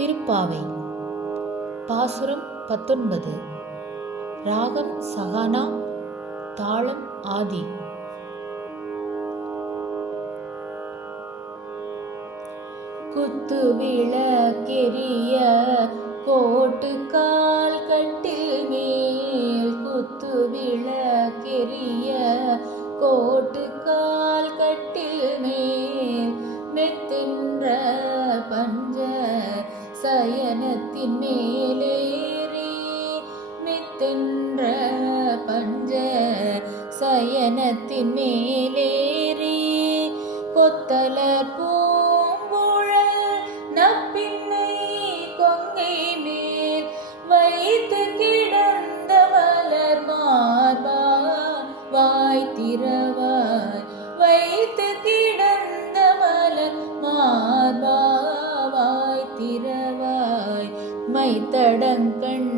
திருப்பாவை பாசுரம் 19. ராகம் சகானா, தாளம் ஆதி. குத்து விளக்கெரிய கோட்டுக்கால் கட்டில் மேல், குத்து விளக்கெரிய கோட்டுக்கால் கட்டில் மேல், மெத்தின்ற பஞ்ச சயனத்தின் மேலேறி, மெத்தின்ற பஞ்ச சயனத்தின் மேலேறி, கொத்தலர் பூங்குழல் நப்பின்னை கொங்கை மேல் வைத்து கிடந்த மலர் மார்பா வாய் திறவாய், வைத்து கிடந்த மலர் மார்பா வாய் திறவாய், மைத்தடங்கண்